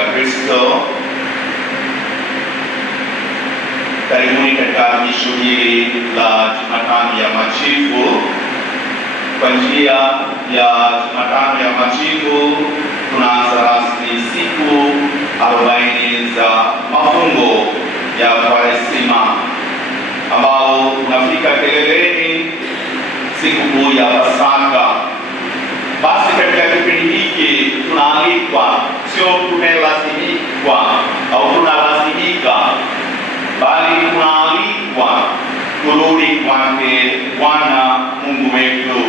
ya Kristo. Karibuni katika adhimisho hili la Jumatano ya Machivu. Kwa njia ya Jumatano ya Machivu tunaanza rasmi siku 40 za mafungo ya Kwaresima ambao unafika kileleni siku kuu ya Pasaka. Basi katika kipindi hiki tunaalikwa, sio tumelazimikwa au tunalazimika, bali tunaalikwa kurudi kwake Bwana Mungu wetu.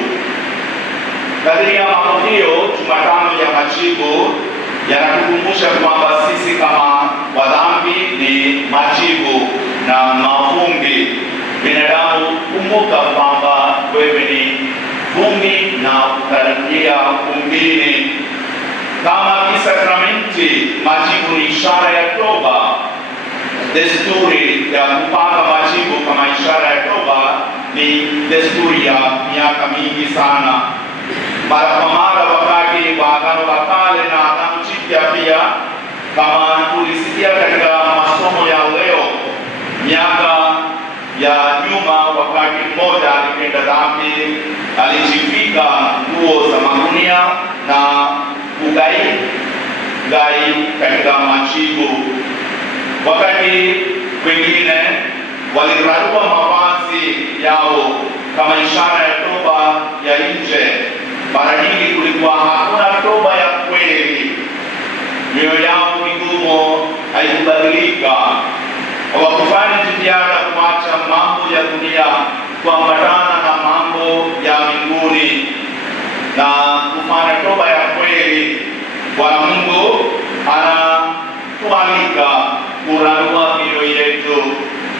Kadiri ya mapokeo, Jumatano ya Machivu yanatukumbusha kwamba sisi kama wadhambi ni majivu na mavumbi. Binadamu, kumbuka kwamba wewe ni vumbi na utarejea vumbini. Kama kisakramenti, majivu ni ishara ya toba. Desturi ya kupaka majivu kama ishara ya toba ni desturi ya miaka mingi sana. Mara kwa mara wakati wa Agano la Kale na Agano Jipya pia, kama tulisikia katika masomo ya leo, miaka ya nyuma, wakati mmoja alitenda dhambi, alijivika nguo za magunia na kugai katika majivu. Wakati wengine walirarua mavazi yao kama ishara ya toba ya nje. Mara nyingi kulikuwa hakuna toba ya kweli, mioyo yao migumu haikubadilika. Hawakufanya jitihada kuacha mambo ya dunia kuambatana na mambo ya mbinguni na kufanya toba ya kweli. Bwana Mungu anatualika kurarua mioyo yetu.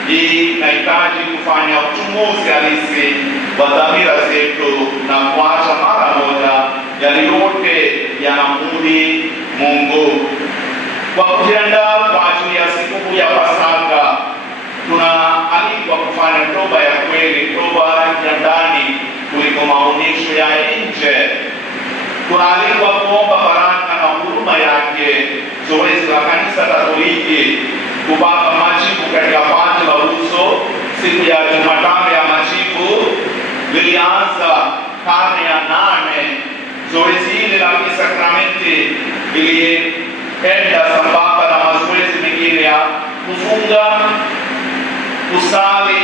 Hii inahitaji kufanya uchunguzi halisi wa dhamira zetu na kuacha mara moja yale yote yanamudhi Mungu. Kwa kujiandaa kwa ajili ya sikukuu ya Pasaka, tunaalikwa kufanya toba ya kweli, toba ya ndani kuliko maonyesho ya nje. Tunaalikwa kuomba baraka na huruma yake. Zoezi la Kanisa Katoliki kupaka majivu katika paji la uso siku ya Jumatano ya Machivu lilianza karne ya 8. Zoezi hili la kisakramenti lilienda sambamba na mazoezi mengine ya kufunga, kusali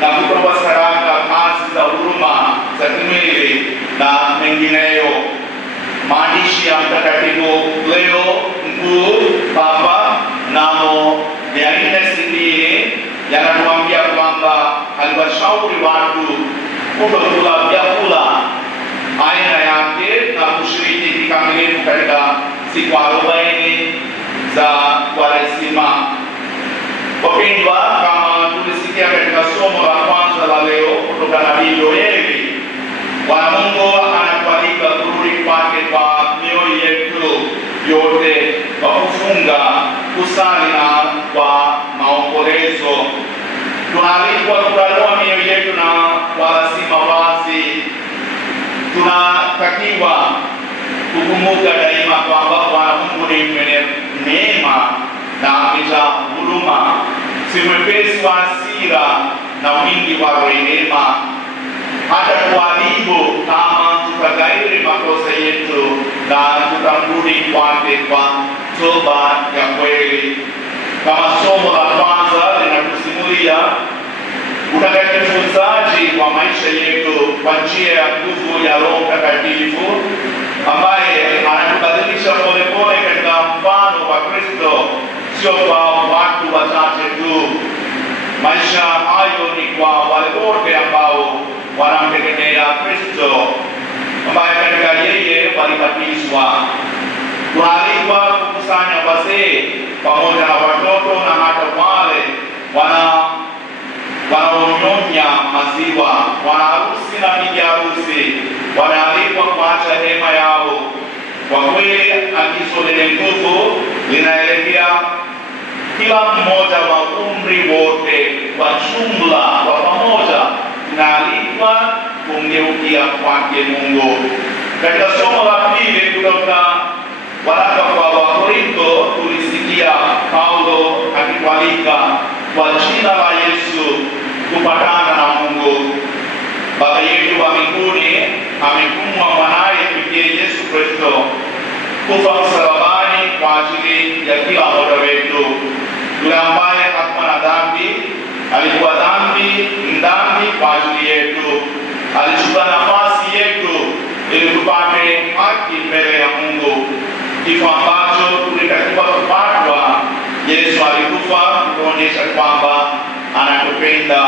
na kutoa sadaka, kazi za huruma za kimwili na mengineyo. Maandishi ya Mtakatifu Leo Mkuu Papa namo 460 yanatuambia kwamba aliwashauri watu kutokula vyakula aina yake na kushiriki kikamilifu katika siku 40 za Kwaresima. Wapendwa, kama tulisikia katika somo la kwanza la leo kutoka nabii Yoeli, Bwana Mungu anatualika kurudi kwake kwa mioyo yetu yote, kwa kufunga, kusali na kwa maombolezo. Tunaalikwa kurarua mioyo yetu na wala si mavazi. Tunatakiwa kukumbuka daima kwamba Bwana Mungu ni mwenye neema na amejaa huruma, si mwepesi wa hasira na wingi wa rehema, hata kuadhibu kama tutaghairi makosa yetu na tutarudi kwake kwa toba ya kweli. Kama somo la kwanza linatusimulia utakatifuzaji wa maisha yetu kwa njia ya nguvu ya Roho Mtakatifu ambaye anatubadilisha polepole katika mfano wa Kristo, sio kwa watu wachache tu. Maisha hayo ni kwa wale wote ambao wanamtegemea Kristo, ambaye katika yeye walibatizwa. Tunaalikwa kukusanya wazee pamoja na watoto na hata wale wanaonyonya maziwa. Bwana harusi na bibi harusi wanaalikwa kuacha hema yao. Kwa kweli, agizo lenye nguvu linaelekea kila mmoja wa umri wote, kwa jumla, kwa pamoja tunaalikwa kumgeukia kwake Mungu. Katika somo la pili kutoka waraka kwa Wakorintho kupatana na Mungu. Baba yetu wa mbinguni amemtuma mwanaye pekee Yesu Kristo kufa msalabani kwa ajili ya kila mmoja wetu. Yule ambaye hakuwa na dhambi alikuwa dhambi kwa ajili yetu, alichukua nafasi yetu ili tupate haki mbele ya Mungu. Kifo ambacho tulitakiwa kupatwa, Yesu alikufa kuonyesha kwamba anatupenda.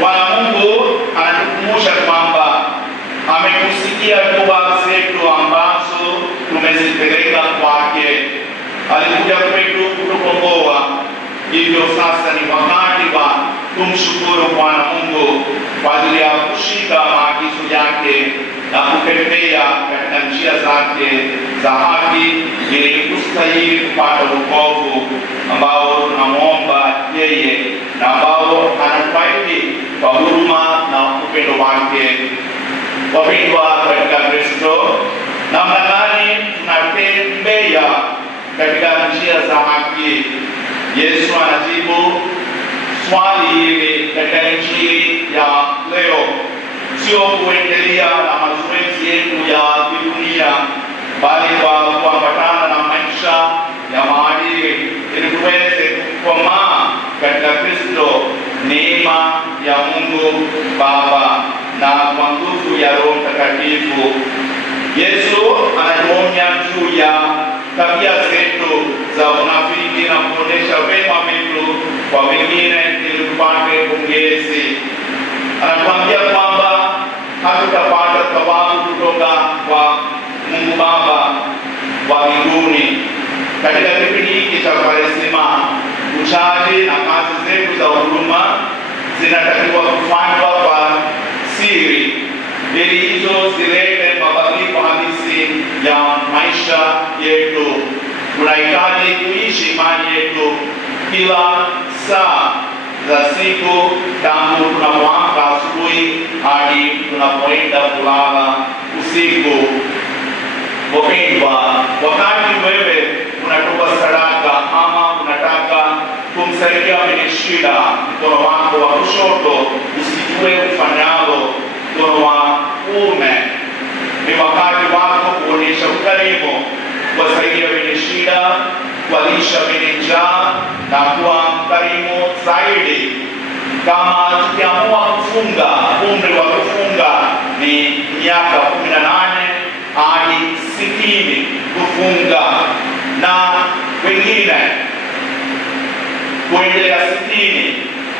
Bwana Mungu anatukumbusha kwamba amekusikia dua zetu ambazo tumezipeleka kwake. Alikuja kwetu kutukomboa. Hivyo sasa ni wakati wa kumshukuru Bwana Mungu kwa ajili ya kushika maagizo yake na kutembea katika njia zake za haki ili kustahili kupata wokovu ambao tunamwomba yeye na ambao anatuahidi kwa huruma na upendo wake. Wapendwa katika Kristo, namna gani tunatembea katika njia za haki? Yesu anajibu swali hili katika Injili ya leo. Sio kuendelea na mazoezi yetu ya kidunia, bali kwa kuambatana na maisha ya maadili ili tuweze kukomaa katika Kristo, neema ya Mungu Baba na kwa nguvu ya Roho Mtakatifu. Yesu anatuonya juu ya tabia zetu za unafiki na kuonesha wema wetu kwa wengine ili tupate pongezi. Anatuambia kwamba hatutapata thawabu kutoka kwa Mungu Baba wa mbinguni. Katika kipindi hiki cha Kwaresima, uchaji na kazi zetu za huduma zinatakiwa kufanywa kwa siri ili hizo zilete mabadiliko halisi ya maisha yetu. Tunahitaji kuishi imani yetu kila saa za siku, tangu tunapoamka asubuhi hadi tunapoenda kulala usiku. Wapendwa, wakati wewe unatoa sadaka ama unataka kumsaidia mwenye shida, mkono wako wa kushoto usijue ufanyalo mkono wa kuume. Ni wakati wako kuonyesha ukarimu, kuwasaidia wenye shida, kuwalisha wenye njaa na kuwa mkarimu zaidi. Kama tukiamua kufunga, umri wa kufunga ni miaka 18 hadi 60 kufunga, na wengine kuendelea 60.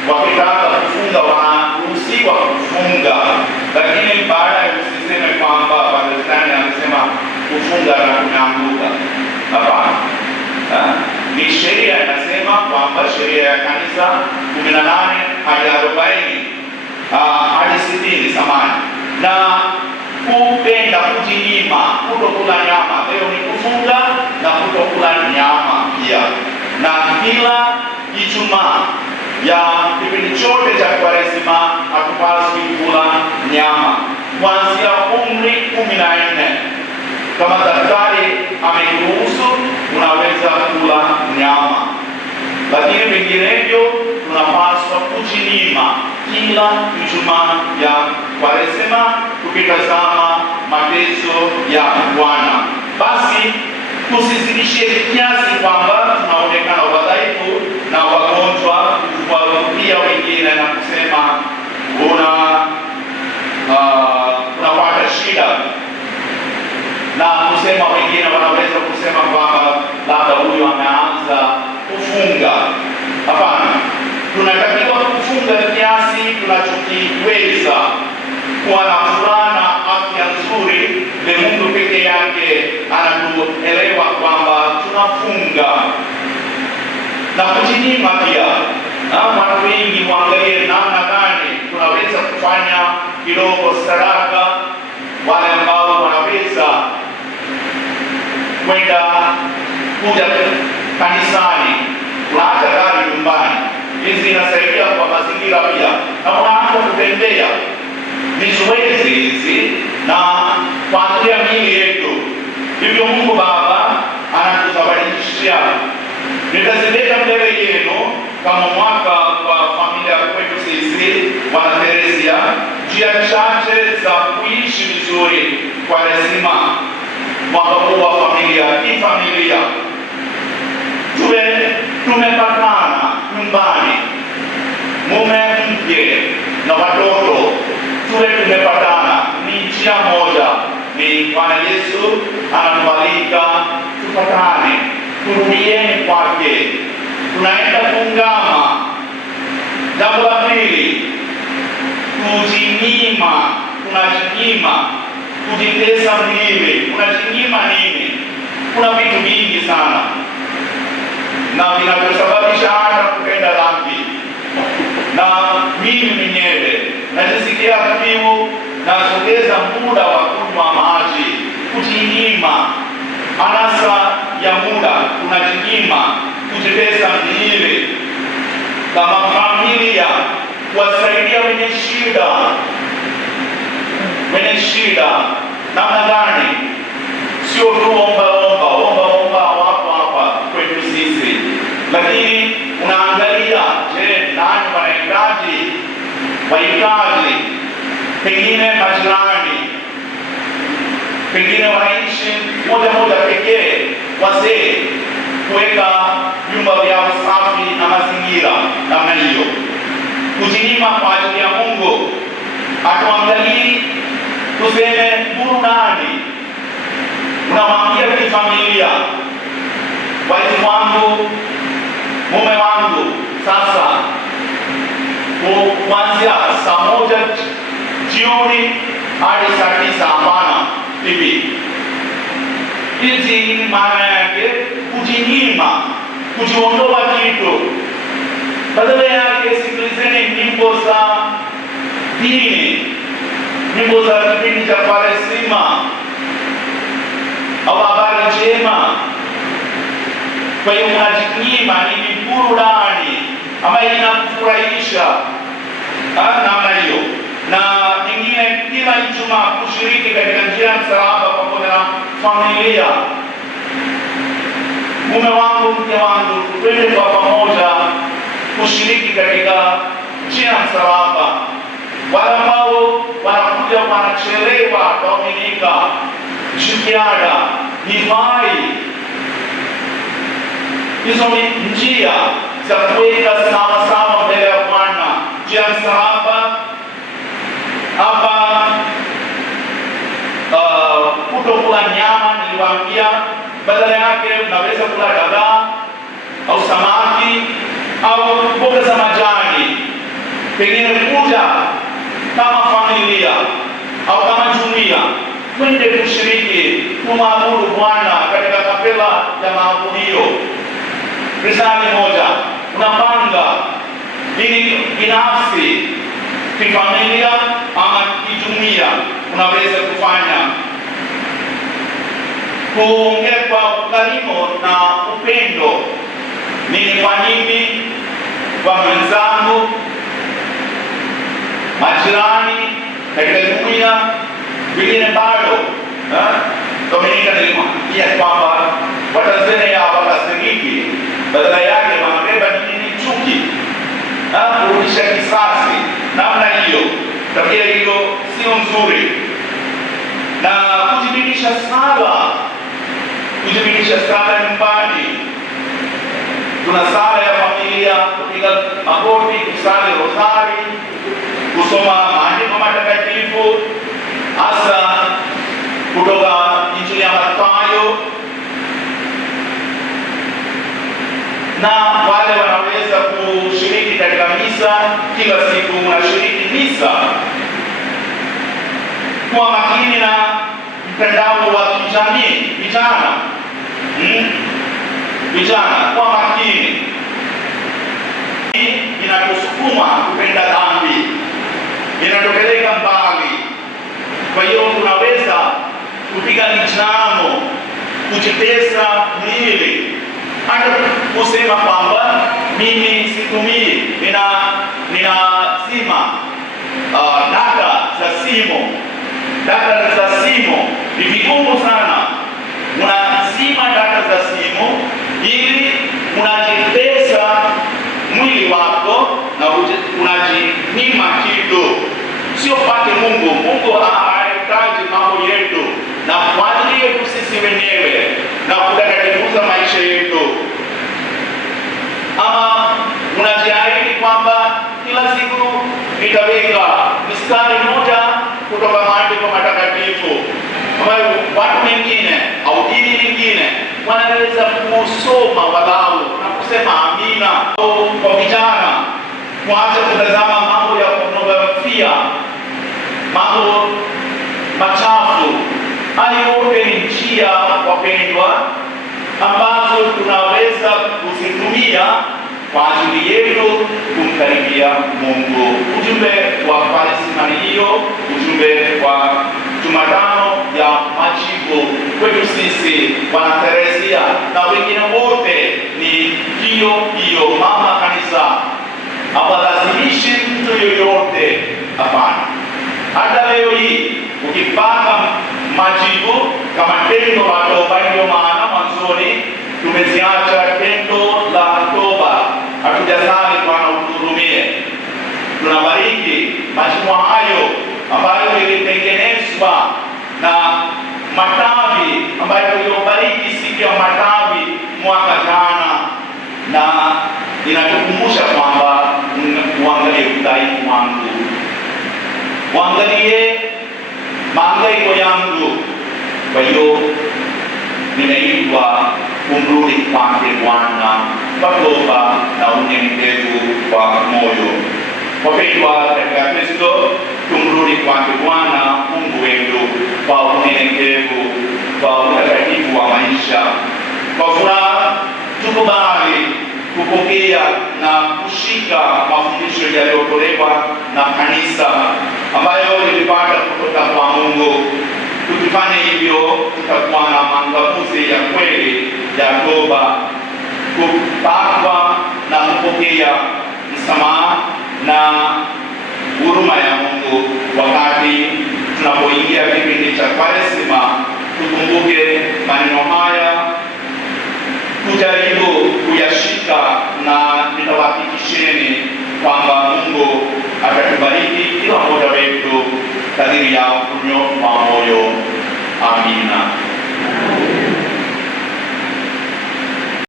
Wakitaka kufunga wanaruhusiwa kufunga, lakini baadaye usiseme kwamba Pakistani anasema kufunga na kumeanguka. Hapana. Ni sheria inasema kwamba sheria ya kanisa 18 hadi 40 hadi 60 samani. Na kupenda kujinyima, kutokula nyama, leo ni kufunga na kutokula nyama pia. Na kila Ijumaa ya kipindi chote cha Kwaresima hatupaswi kula nyama kuanzia umri 14. Kama daktari amekuruhusu unaweza kula nyama, lakini vinginevyo tunapaswa kujinyima kila Ijumaa ya Kwaresima tukitazama mateso ya Bwana. Basi tusizidishe kiasi kwamba tunaonekana wadhaifu na wagonjwa kuwarudia wengine na kusema unapata shida, na kusema wengine wanaweza kusema kwamba labda huyo ameanza kufunga. Hapana, tunatakiwa kufunga kiasi tunachokiweza, kuwa na furaha na afya nzuri. Ni Mungu peke yake anatuelewa kwamba tunafunga na kujinyima pia. Na watu wengi muangalie namna gani tunaweza kufanya kidogo sadaka. Wale ambao wanaweza kwenda kuja kanisani, unaacha gari nyumbani, hizi inasaidia kwa mazingira pia, na unaanza kutembea. Ni zoezi hizi na kuangalia miili yetu. Hivyo Mungu Baba anatuzawadikia. Nitazileta mbele yenu kama mwaka wa familia kwetu sisi Bwana Teresia, njia chache za kuishi vizuri kwa Kwaresima mwaka huu wa familia. Kifamilia tumepatana nyumbani, mume, mke na watoto, tumepatana. Ni njia moja, ni Bwana Yesu anatualika tupatane, turudieni kwake. Tunaenda kuungama. Jambo la pili, tunajinyima, kujitesa mwili. Unajinyima nini? Kuna vitu vingi sana na vinavyosababisha hata kupenda dhambi. Na mimi mwenyewe najisikia kiu, nasogeza muda wa kunywa maji, kujinyima anasa ya muda, tunajinyima, kujitesa mwili. Kama familia, kuwasaidia wenye shida. Namna gani? Sio tu omba wapo hapa kwetu sisi, lakini unaangalia, je, nani wanahitaji? Pengine majirani, pengine wanaishi moja pekee, wazee, kuweka vyumba vya usafi na mazingira namna hiyo. Kujinyima kwa ajili ya Mungu. Atuangalii tuseme burudani. Unamwambia kifamilia, waifu wangu, mume wangu, sasa kuanzia saa 1 jioni hadi saa 9, hapana, hivi. Hizi maana yake kujinyima, kujiondoa kitu. Badala yake sikilizeni nyimbo za dini, nyimbo za kipindi cha Kwaresima au habari njema. Kwa hiyo unajinyima, ni burudani ambayo inakufurahisha namna hiyo. Na nyingine, kila Ijumaa kushiriki katika njia ya msalaba pamoja na familia. Mume wangu, mke wangu, twende kwa pamoja kushiriki katika njia ya msalaba. Wale ambao wanakuja wanachelewa Dominika, Jitihada, divai, hizo ni njia za kuweka sawa mbele ya Bwana. Njia ya msalaba hapa, kutokula nyama niliwaambia, badala yake unaweza kula dagaa au samaki au mboga za majani. Pengine kuja kama familia au kama jumuiya, twende kushiriki, kumwabudu Bwana katika kapela ya maabudio. Risali moja unapanga nini binafsi, kifamilia ama kijumuiya, unaweza kufanya kuongea kwa ukarimu na upendo. Nini kwa nini kwa mwenzangu, majirani, katika jumuiya. Vingine bado Dominika nilimwambia kwamba Watanzania wakasiriki, badala yake wanabeba nini? Chuki, kurudisha kisasi namna hiyo. Tabia hiyo sio nzuri. Na kujibidisha sala nyumbani. Tuna sala ya familia, kupiga magoti, kusali rosari, kusoma maandiko matakatifu, hasa kutoka Injili ya Mathayo. Na wale wanaweza kushiriki katika misa kila siku, unashiriki misa. Kuwa makini na mtandao wa kijamii. Vijana, kuwa makini. Inatusukuma kupenda dhambi, inatupeleka mbali. Kwa hiyo tunaweza kupiga michano, kujitesa mwili, hata kusema kwamba mimi situmii, ninazima data za simu. Ni vigumu sana. Unazima data za simu ili unajitesa mwili wako na unajinyima kitu. sio pate Mungu. Mungu anahitaji mambo yetu na kwa ajili yetu sisi wenyewe na kutakatifuza maisha yetu. Ama unajiahidi kwamba kila siku nitaweka mstari mmoja kutoka maandiko matakatifu ambayo watu wengine au dini nyingine wanaweza kusoma walau na kusema amina. Kwa vijana kuacha kutazama mambo ya pornografia, mambo machafu. Hayo yote ni njia, wapendwa, ambazo tunaweza kuzitumia kwa ajili yetu kumkaribia Mungu. Ujumbe wa Kwaresima hiyo, ujumbe wa Jumatano ya Majivu kwetu sisi wana Teresia na wengine wote ni hiyo hiyo. Mama Kanisa hawalazimishi mtu yoyote, hapana. Hata leo hii ukipata majivu kama tendo la toba, ndio maana mwanzoni tumeziacha tendo la toba, hatujasali Bwana utuhurumie. Tunabariki majivu hayo ambayo ilitengenezwa na matawi ambayo tuliobariki siku ya matawi mwaka jana, na inatukumbusha kwamba uangalie udhaifu wangu, uangalie mahangaiko yangu. Kwa hiyo nimeitwa kumrudi kwake Bwana kwa toba na unyenyekevu wa moyo. Wapendwa katika Kristo, tumrudi kwake Bwana Mungu wetu kwa unyenyekevu, kwa utakatifu wa maisha. Kwa furaha tukubali kupokea na kushika mafundisho yaliyotolewa na Kanisa ambayo ilipata kutoka kwa Mungu. Tukifanya hivyo, tutakuwa na maangamizi ya kweli ya toba, kupatwa na kupokea msamaha na huruma ya Mungu. Wakati tunapoingia kipindi cha Kwaresima, tukumbuke maneno haya, kujaribu kuyashika, na nitawahakikisheni kwamba Mungu atatubariki kila mmoja wetu kadiri ya